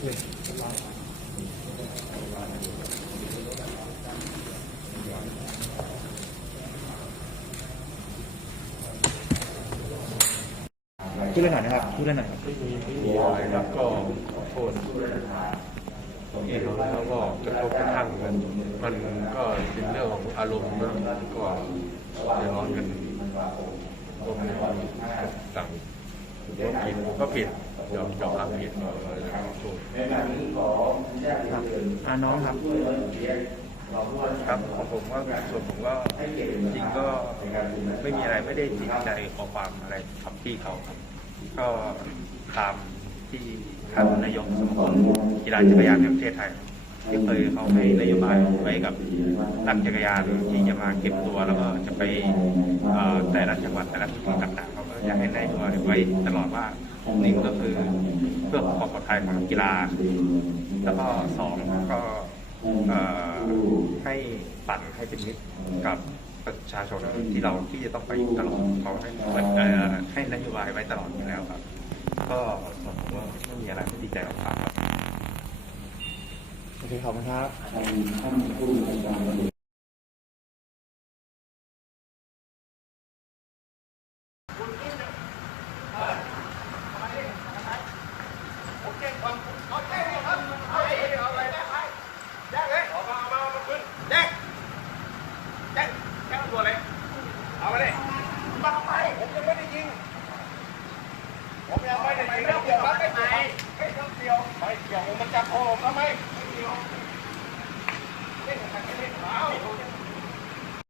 พูดเรื่องหน่อยนะครับพูดเรื่องหน่อยไม่มีไม่มีอะไรครับก็ขอโทษเองแล้วก็กระทบกระทั่งกันมันก็เป็นเรื่องของอารมณ์นะก็เดือดร้อนกันรวมถึงวามต่างผมก็ผิด ยอมยอมรับผิดขอโทษครับอ่าน้องครับ ครับของผมก็ส่วนผมก็จริงก็ไม่มีอะไรไม่ได้ติดใจขอความอะไรกับพี่เขาครับ ก็ตามที่ท่านนายกสมาคมกีฬาจักรยานแห่งประเทศไทยที่เคยเขาให้นโยบายไว้กับนักจักรยานที่จะมาเก็บตัวแล้วก็จะไปเอ่อแต่ละจังหวัดแต่ละพื้นที่ต่างๆเขาก็จะให้นโยบายไว้ตลอดว่า หนึ่งก็คือเพื่อความปลอดภัยของกีฬา แล้วก็สองก็ให้ปั่นให้เป็นมิตรกับประชาชนที่เราที่จะต้องไปตลอดเขาให้ให้นโยบายไว้ตลอดอยู่แล้วครับ ก็ผมว่าไม่มีอะไรที่ดีใจกับเขาครับโอเคขอบคุณครับท่าน